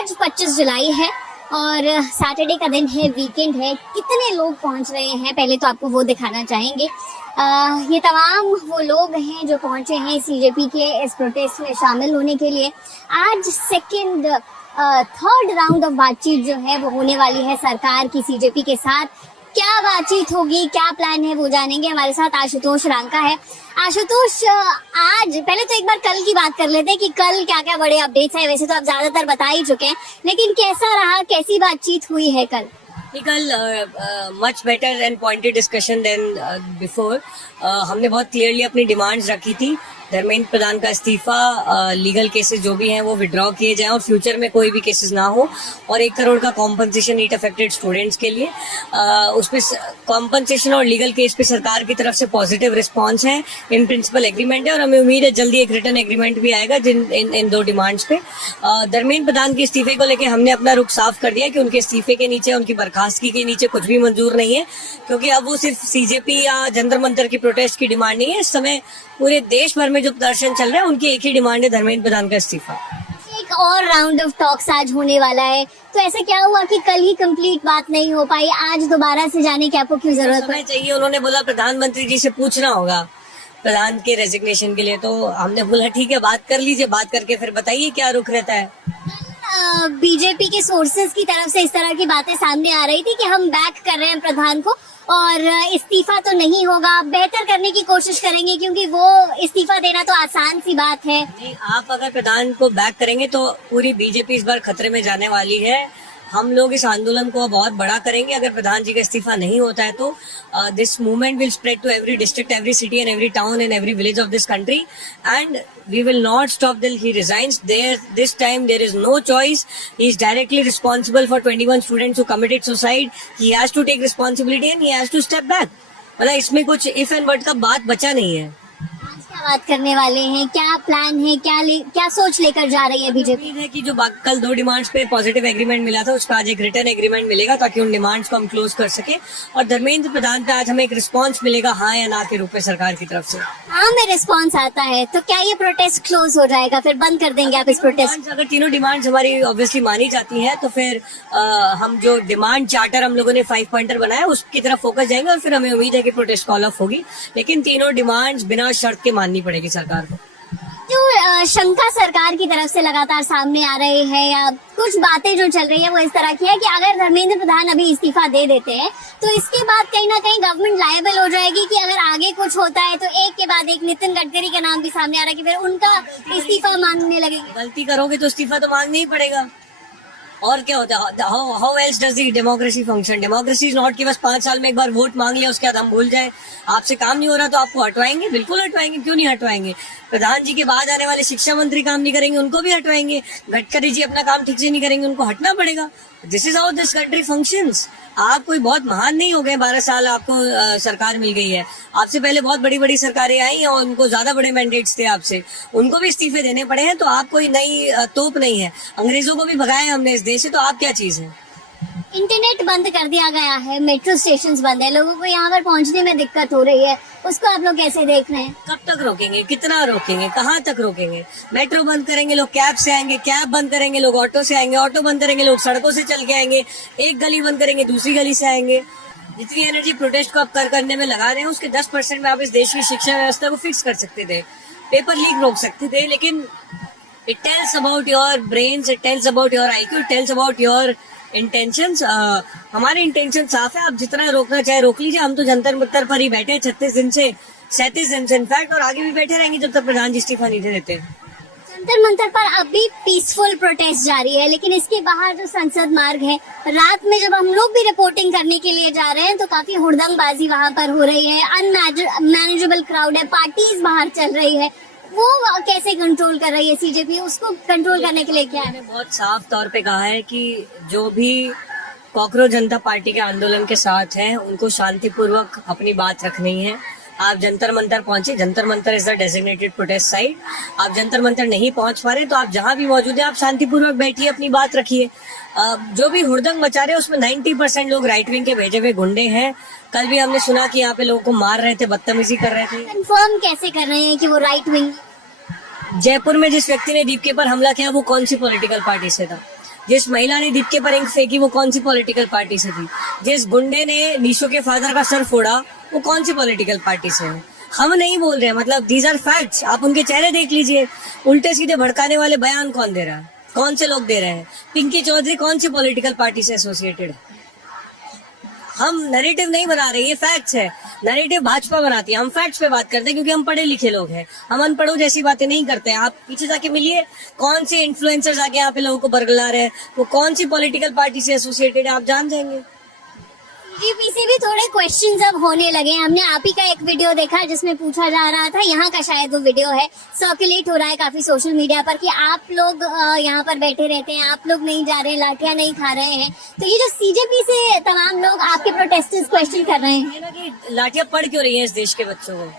आज 25 जुलाई है और सैटरडे का दिन है, वीकेंड है। कितने लोग पहुंच रहे हैं पहले तो आपको वो दिखाना चाहेंगे। ये तमाम वो लोग हैं जो पहुंचे हैं सीजेपी के इस प्रोटेस्ट में शामिल होने के लिए। आज थर्ड राउंड ऑफ बातचीत जो है वो होने वाली है सरकार की सीजेपी के साथ। क्या बातचीत होगी, क्या प्लान है, वो जानेंगे। हमारे साथ आशुतोष रांका है। आशुतोष, आज पहले तो एक बार कल की बात कर लेते हैं कि कल क्या क्या बड़े अपडेट्स हैं। वैसे तो आप ज्यादातर बता ही चुके हैं, लेकिन कैसा रहा, कैसी बातचीत हुई है कल? कल much better and pointed discussion then before. हमने बहुत क्लियरली अपनी डिमांड्स रखी थी। धर्मेंद्र प्रधान का इस्तीफा, लीगल केसेस जो भी हैं वो विड्रॉ किए जाएं और फ्यूचर में कोई भी केसेस ना हो, और 1 करोड़ का कॉम्पनसेशन नीट अफेक्टेड स्टूडेंट्स के लिए। उस पे कॉम्पनसेशन और लीगल केस पे सरकार की तरफ से पॉजिटिव रिस्पांस है, इन प्रिंसिपल एग्रीमेंट है, और हमें उम्मीद है जल्दी एक रिटर्न एग्रीमेंट भी आएगा इन 2 डिमांड्स पे। धर्मेंद्र प्रधान के इस्तीफे को लेकर हमने अपना रुख साफ कर दिया कि उनके इस्तीफे के नीचे, उनकी बर्खास्तगी के नीचे कुछ भी मंजूर नहीं है, क्योंकि अब वो सिर्फ सीजेपी या जंतर मंतर की प्रोटेस्ट की डिमांड नहीं है। इस समय पूरे देश भर में जो प्रदर्शन चल रहे हैं उनकी एक ही डिमांड है, धर्मेंद्र प्रधान का इस्तीफा। एक और राउंड ऑफ टॉक्स आज होने वाला है, तो ऐसा क्या हुआ कि कल ही कंप्लीट बात नहीं हो पाई? आज दोबारा से जाने की आपको क्यों जरूरत पड़ी? चाहिए, उन्होंने बोला प्रधानमंत्री जी से पूछना होगा प्रधान के रेजिग्नेशन के लिए, तो हमने बोला ठीक है, बात कर लीजिए, बात करके फिर बताइए क्या रुख रहता है। बीजेपी के सोर्सेज की तरफ से इस तरह की बातें सामने आ रही थी कि हम बैक कर रहे हैं प्रधान को और इस्तीफा तो नहीं होगा, बेहतर करने की कोशिश करेंगे, क्योंकि वो इस्तीफा देना तो आसान सी बात है। नहीं, आप अगर प्रधान को बैक करेंगे तो पूरी बीजेपी इस बार खतरे में जाने वाली है। हम लोग इस आंदोलन को बहुत बड़ा करेंगे अगर प्रधान जी का इस्तीफा नहीं होता है तो। This movement will spread to every district, every city and every town and every village of this country, and we will not stop till he resigns. This time there is no choice. He is directly responsible for 21 students who committed suicide. He has to take responsibility and he has to step back. मतलब इसमें कुछ if and but का बात बचा नहीं है। आज क्या बात करने वाले हैं, क्या प्लान है, क्या सोच लेकर जा रही है बीजेपी? उम्मीद है कि जो कल 2 डिमांड्स पे पॉजिटिव एग्रीमेंट मिला था, उसका आज एक रिटर्न एग्रीमेंट मिलेगा ताकि उन डिमांड्स को हम क्लोज कर सके, और धर्मेंद्र प्रधान पे आज हमें एक रिस्पांस मिलेगा हाँ या ना के रूप में सरकार की तरफ से। हाँ में रिस्पांस आता है तो क्या ये प्रोटेस्ट क्लोज हो जाएगा, फिर बंद कर देंगे आप इस प्रोटेस्ट? अगर तीनों डिमांड्स हमारी ऑब्वियसली मानी जाती हैं तो फिर हम जो डिमांड चार्टर हम लोगों ने 5 पॉइंटर बनाया उसकी तरफ फोकस जाएंगे, और फिर हमें उम्मीद है कि प्रोटेस्ट कॉल ऑफ होगी, लेकिन तीनों डिमांड्स बिना शर्त के माननी पड़ेगी सरकार को। जो शंका सरकार की तरफ से लगातार सामने आ रही है या कुछ बातें जो चल रही है वो इस तरह की है कि अगर धर्मेंद्र प्रधान अभी इस्तीफा दे देते हैं तो इसके बाद कहीं ना कहीं गवर्नमेंट लायबल हो जाएगी कि अगर आगे कुछ होता है तो एक के बाद एक नितिन गडकरी का नाम भी सामने आ रहा है कि फिर उनका इस्तीफा मांगने लगेगी। गलती करोगे तो इस्तीफा तो मांगना ही पड़ेगा, और क्या होता है? How else does the democracy function? Democracy is not कि बस 5 साल में एक बार वोट मांग लिया उसके बाद हम भूल जाए। आपसे काम नहीं हो रहा तो आपको हटवाएंगे? बिल्कुल हटवाएंगे, क्यों नहीं हटवाएंगे। प्रधान जी के बाद आने वाले शिक्षा मंत्री काम नहीं करेंगे, उनको भी हटवाएंगे। गडकरी जी अपना काम ठीक से नहीं करेंगे, उनको हटना पड़ेगा। This is how this country functions. आप कोई बहुत महान नहीं हो गए, 12 साल आपको सरकार मिल गई है। आपसे पहले बहुत बड़ी बड़ी सरकारें आई हैं और उनको ज्यादा बड़े मैंडेट्स थे आपसे, उनको भी इस्तीफे देने पड़े हैं। तो आप कोई नई तोप नहीं है, अंग्रेजों को भी भगाया हमने इस देश से, तो आप क्या चीज है? इंटरनेट बंद कर दिया गया है, मेट्रो स्टेशंस बंद है, लोगों को यहाँ पर पहुँचने में दिक्कत हो रही है, उसको आप लोग कैसे देख रहे हैं? कब तक रोकेंगे, कितना रोकेंगे, कहाँ तक रोकेंगे? मेट्रो बंद करेंगे लोग कैब से आएंगे, कैब बंद करेंगे लोग ऑटो से आएंगे, ऑटो बंद करेंगे लोग सड़कों से चल के आएंगे, एक गली बंद करेंगे दूसरी गली से आएंगे। जितनी एनर्जी प्रोटेस्ट को आप करने में लगा रहे हैं उसके 10% में आप इस देश की शिक्षा व्यवस्था को फिक्स कर सकते थे, पेपर लीक रोक सकते थे। लेकिन it tells about your brains, it tells about your IQ, it tells about your intentions. हमारे इंटेंशन साफ है, आप जितना रोकना चाहे रोक लीजिए। हम तो जंतर मंतर पर ही बैठे 36 दिन से, 37 दिन से इनफैक्ट, और आगे भी बैठे रहेंगे जब तक प्रधान जी इस्तीफा नहीं दे देते। जंतर मंतर पर अभी पीसफुल प्रोटेस्ट जारी है, लेकिन इसके बाहर जो संसद मार्ग है, रात में जब हम लोग भी रिपोर्टिंग करने के लिए जा रहे हैं तो काफी हुड़दंगबाजी वहाँ पर हो रही है, अनमैनेजेबल क्राउड है, पार्टीज बाहर चल रही है, वो कैसे कंट्रोल कर रही है सीजेपी? उसको कंट्रोल करने के लिए क्या है? बहुत साफ तौर पे कहा है कि जो भी कॉकरोच जनता पार्टी के आंदोलन के साथ हैं उनको शांतिपूर्वक अपनी बात रखनी है। आप जंतर मंतर पहुंचे, Jantar Mantar is the designated protest site. आप जंतर मंतर नहीं पहुंच पा रहे तो आप जहां भी मौजूद है आप शांतिपूर्वक बैठिए, अपनी बात रखिए। जो भी हुड़दंग मचा रहे हैं उसमें 90% लोग राइट विंग के भेजे हुए गुंडे हैं। कल भी हमने सुना कि यहाँ पे लोगों को मार रहे थे, बदतमीजी कर रहे थे। कंफर्म कैसे कर रहे हैं कि वो राइट विंग? जयपुर में जिस व्यक्ति ने दीपके पर हमला किया वो कौन सी पॉलिटिकल पार्टी से था? जिस महिला ने दीपके पर इंक फेंकी वो कौन सी पॉलिटिकल पार्टी से थी? जिस गुंडे ने नीशो के फादर का सर फोड़ा वो कौन सी पॉलिटिकल पार्टी से है? हम नहीं बोल रहे हैं, मतलब दीज आर फैक्ट्स। आप उनके चेहरे देख लीजिए। उल्टे सीधे भड़काने वाले बयान कौन दे रहा है? कौन से लोग दे रहे हैं? पिंकी चौधरी कौन सी पॉलिटिकल पार्टी से एसोसिएटेड है? हम नैरेटिव नहीं बना रहे, ये फैक्ट्स है। नैरेटिव भाजपा बनाती है, हम फैक्ट्स पे बात करते हैं क्योंकि हम पढ़े लिखे लोग हैं। हम अनपढ़ों जैसी बातें नहीं करते हैं। आप पीछे जाके मिलिए, कौन से इन्फ्लुएंसर्स आके यहाँ पे लोगों को बरगला रहे हैं, वो कौन सी पॉलिटिकल पार्टी से एसोसिएटेड है, आप जान जाएंगे। बीजेपी से भी थोड़े क्वेश्चंस अब होने लगे हैं। हमने आप ही का एक वीडियो देखा जिसमें पूछा जा रहा था, यहाँ का शायद वो वीडियो है, सर्कुलेट हो रहा है काफी सोशल मीडिया पर, कि आप लोग यहाँ पर बैठे रहते हैं, आप लोग नहीं जा रहे, लाठियां नहीं खा रहे हैं। तो ये जो सीजेपी से तमाम लोग आपके प्रोटेस्टर्स क्वेश्चन कर रहे हैं, ये ना कि लाठियां पड़ क्यों रही है इस देश के बच्चों को,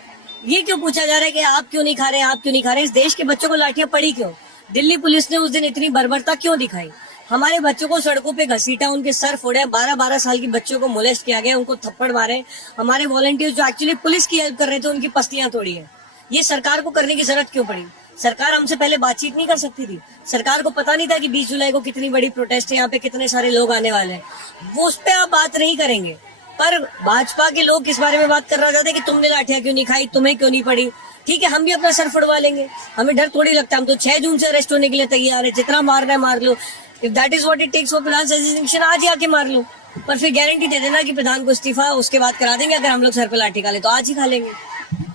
ये क्यों पूछा जा रहा है कि आप क्यों नहीं खा रहे हैं, आप क्यों नहीं खा रहे हैं? इस देश के बच्चों को लाठियां पड़ी क्यों? दिल्ली पुलिस ने उस दिन इतनी बर्बरता क्यों दिखाई? हमारे बच्चों को सड़कों पे घसीटा, उनके सर फोड़े, 12-12 साल की बच्चों को मोलेस्ट किया गया, उनको थप्पड़ मारे। हमारे वॉलंटियर्स जो एक्चुअली पुलिस की हेल्प कर रहे थे उनकी पसलियां तोड़ी है। ये सरकार को करने की जरूरत क्यों पड़ी? सरकार हमसे पहले बातचीत नहीं कर सकती थी? सरकार को पता नहीं था कि 20 जुलाई को कितनी बड़ी प्रोटेस्ट है, यहाँ पे कितने सारे लोग आने वाले हैं? वो उस पर आप बात नहीं करेंगे। पर भाजपा के लोग किस बारे में बात कर रहा था कि तुमने लाठियां क्यों नहीं खाई, तुम्हें क्यों नहीं पड़ी? ठीक है, हम भी अपना सर फुड़वा लेंगे, हमें डर थोड़ी लगता है। हम तो 6 जून से अरेस्ट होने के लिए तैयार है, जितना मारना है मार लो। If that is what it takes for प्रधान सस्पेंशन, आज ही आके मार लो। पर फिर गारंटी दे देना कि प्रधान को इस्तीफा उसके बाद करा देंगे। अगर हम लोग सर पे लाठी खा ले तो आज ही खा लेंगे।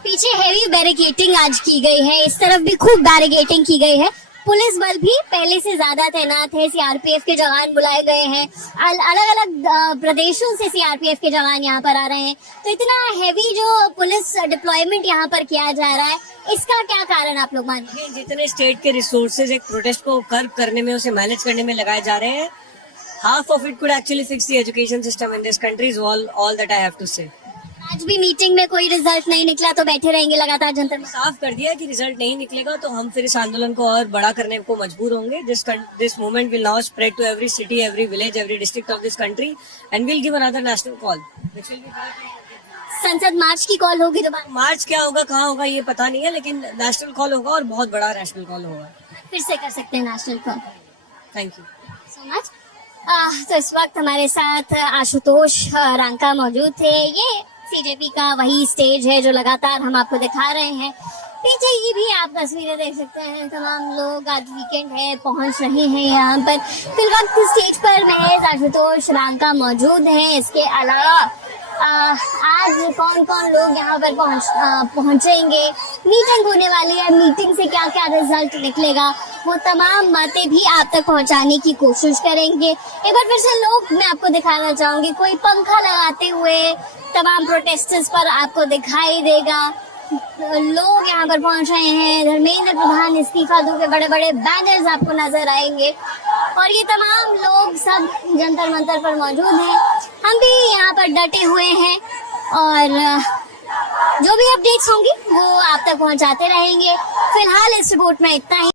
पीछे हैवी बैरिकेटिंग आज की गई है, इस तरफ भी खूब बैरिकेटिंग की गई है। पुलिस बल भी पहले से ज्यादा तैनात है, सीआरपीएफ के जवान बुलाए गए हैं, अलग अलग प्रदेशों से सीआरपीएफ के जवान यहाँ पर आ रहे हैं। तो इतना हैवी जो पुलिस डिप्लॉयमेंट यहाँ पर किया जा रहा है, इसका क्या कारण आप लोग मानते हैं? जितने स्टेट के रिसोर्सेज एक प्रोटेस्ट को कर्व करने में, उसे मैनेज करने में लगाए जा रहे हैं, half of it could actually fix the education system in this country is all that I have to say. आज भी मीटिंग में कोई रिजल्ट नहीं निकला तो बैठे रहेंगे लगातार जनता में? साफ कर दिया कि रिजल्ट नहीं निकलेगा तो हम फिर इस आंदोलन को और बड़ा करने को मजबूर होंगे। This movement will now spread to every city, every village, every district of this country and will give another national call. संसद मार्च की कॉल होगी दोबारा? मार्च क्या होगा, कहाँ होगा, ये पता नहीं है, लेकिन नेशनल कॉल होगा और बहुत बड़ा नेशनल कॉल होगा। फिर से कर सकते हैं national call. Thank you so much. तो इस वक्त हमारे साथ आशुतोष रांका मौजूद थे। ये सीजेपी का वही स्टेज है जो लगातार हम आपको दिखा रहे हैं। पीछे की भी आप तस्वीरें देख सकते हैं, तमाम लोग आज वीकेंड है पहुंच रहे हैं यहाँ पर। फिर वक्त स्टेज पर महज आशुतोष रांका मौजूद हैं। इसके अलावा आज कौन कौन लोग यहाँ पर पहुंचेंगे, मीटिंग होने वाली है, मीटिंग से क्या क्या रिजल्ट निकलेगा, वो तमाम बातें भी आप तक पहुंचाने की कोशिश करेंगे। एक बार फिर से लोग मैं आपको दिखाना चाहूंगी, कोई पंखा लगाते हुए तमाम प्रोटेस्टर्स पर आपको दिखाई देगा। लोग यहाँ पर पहुंच रहे हैं। धर्मेंद्र प्रधान इस्तीफा दो के बड़े बड़े बैनर्स आपको नजर आएंगे और ये तमाम लोग सब जंतर मंतर पर मौजूद हैं। हम भी यहाँ पर डटे हुए हैं और जो भी अपडेट्स होंगी वो आप तक पहुंचाते रहेंगे। फिलहाल इस रिपोर्ट में इतना ही।